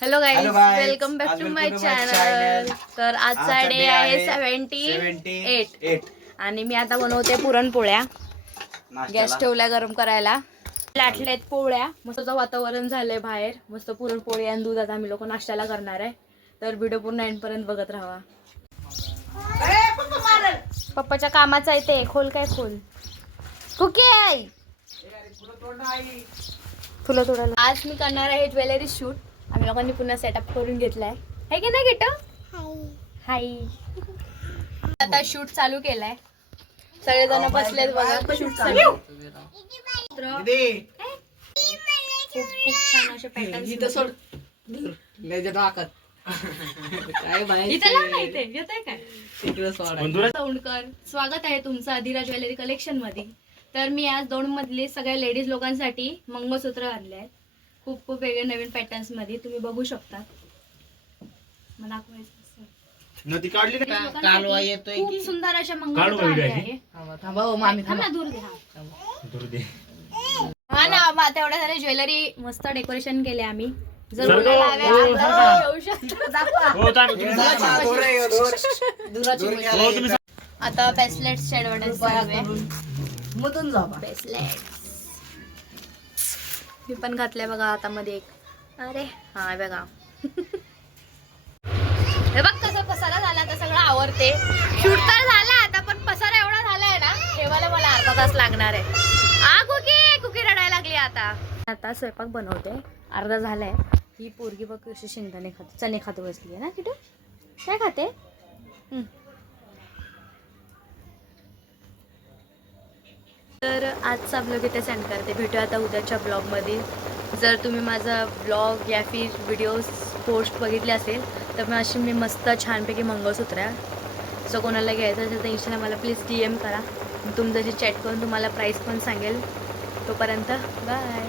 Hello Hello guys, guys. Welcome back आज to welcome my to my channel. channel. तर आजचा day आहे 78 78 आणि मी आता बनवते पुरणपोळ्या. गॅस नाश्त्याला. ठेवल्या गरम करायला. लाटल्यात पोळ्या, मस्त वातावरण झालंय बाहेर. मस्त पुरणपोळी आणि दूध आता आम्ही लोक नाश्त्याला करणार आहे. तर व्हिडिओ पूर्ण एंड पर्यंत बघत राहा. पप्पाच्या कामाचं आहे ते. खोल काय खोल कुके आहे फुलं तोडायला. आज मी करणार आहे ज्वेलरी शूट. आम्ही लोकांनी पुन्हा सेटअप करून घेतलाय आहे की नाही गेट. हाय आता शूट चालू केलाय. सगळेजण बसलेत बघा शूट चालू. दीदी. खूप छान असे पॅटर्न्स सोंडकर. स्वागत आहे तुमचं अधिरा ज्वेलरी कलेक्शन मध्ये. तर मी आज दौंड मधली सगळ्या लेडीज लोकांसाठी मंगळसूत्र आणले आहेत. खूप खूप वेगळे नवीन पॅटर्न्स मध्ये तुम्ही बघू शकता. मला नदी काढली ना कालवा येतोय खूप सुंदर अशा मंगळसूत्र आणले आहे. थांबा, दूर दे. हा ना, तेवढ्या सारे ज्वेलरी मस्त डेकोरेशन केले आम्ही. जर कोणाला हवे असेल तर घेऊ शकता. आता ब्रेसलेट्स ऍडव्हर्टाइज मधून जा ब्रेसलेट मी पण घातले बघा हातामध्ये एक. अरे हा बघा. हे बघ कसं पसारा झाला तर सगळं आवडते. शूट तर झाला आता, पण पसारा एवढा झालाय ना, ठेवायला मला अर्धा तास लागणार आहे. कुकी रडायला लागली आता स्वयंपाक बनवते. अर्धा झालाय. ही पोरगी बघ कशी शेंगदाणे खाते, चणे खाते बसली आहे ना. किटू काय खाते? तर आजचा ब्लॉग इथे सेंड करते. भेटूया आता उद्याच्या ब्लॉगमध्ये. जर तुम्ही माझा ब्लॉग या फिर व्हिडिओज पोस्ट बघितले असेल तर मग अशी मी मस्त छानपैकी मंगळसूत्र आहे. सो कोणाला घ्यायचं असेल तर इंस्टाला मला प्लीज DM करा. तुमच्याशी चॅट करून तुम्हाला प्राईस पण सांगेल. तोपर्यंत बाय.